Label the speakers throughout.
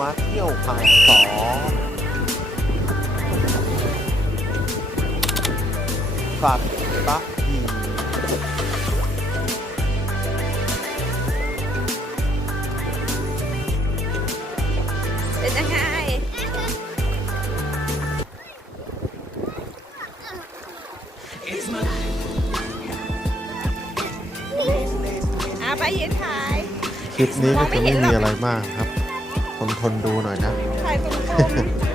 Speaker 1: มาเที่ยวพายสองสัตว์ตะหี
Speaker 2: เป็นยังไงอาไปยืนถ่าย
Speaker 1: คลิปนี้ก็จะไม่มีอะไรมากครับ ทนทนดูหน่อยนะ
Speaker 2: ถ่ายตรงๆ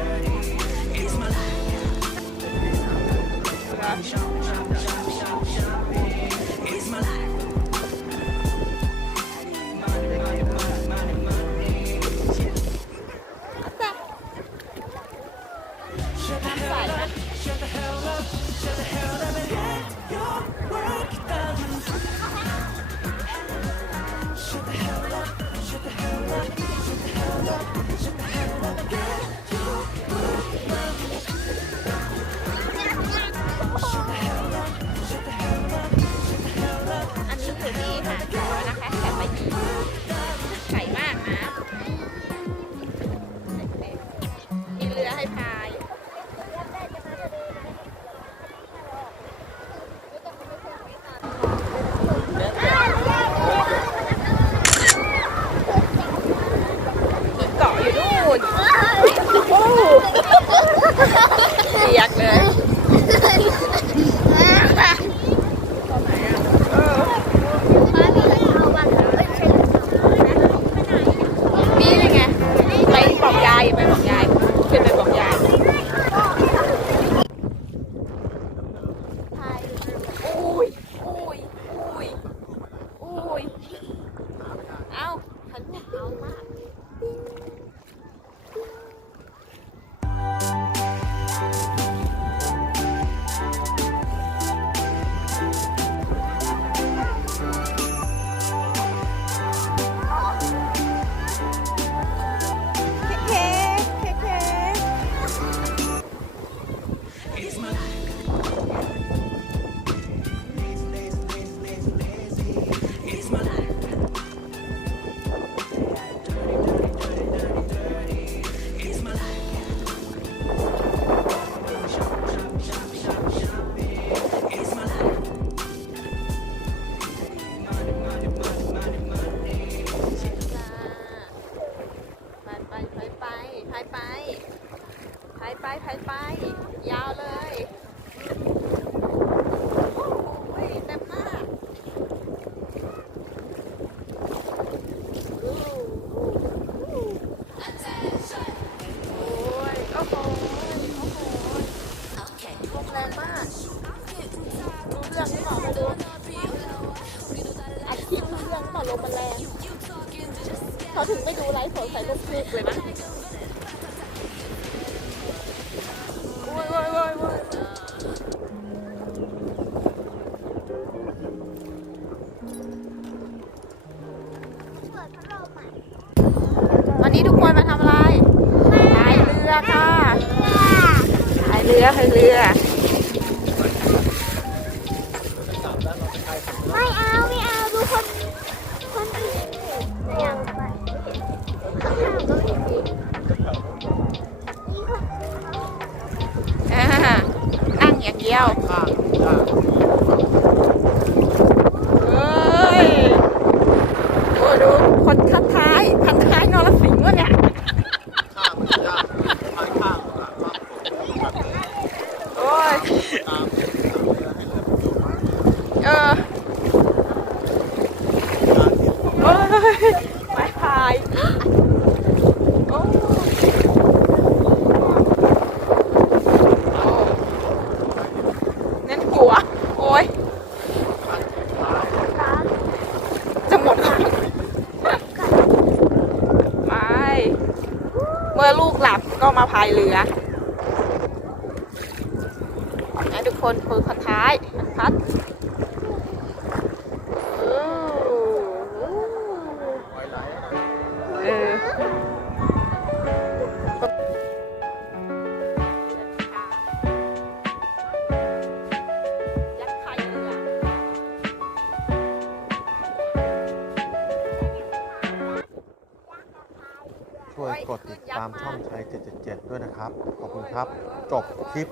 Speaker 2: หายไปหายไปพายไป ยาวเลยโอ้ยเต็มมากอู้อู้โอ้ยโอ้โหโอ้โหลมแรง ไม่ดูไลฟ์สดใส่ลูกคลิปเลยนะโอ้ยโอ้ยโอ้ยโอ้ยวันนี้ทุกคนมาทำอะไรพายเรือค่ะพายเรือพายเรือ
Speaker 3: ไม้
Speaker 2: พายโอ้นั่นหัว โอ้ยจะหมดแล้วไปเมื่อลูกหลับก็มาพายเรือนะทุกคนคือคนท้ายพัด ก
Speaker 1: ดติดตามช่องชัย777 ด้วยนะครับ ขอบคุณครับ จบคลิป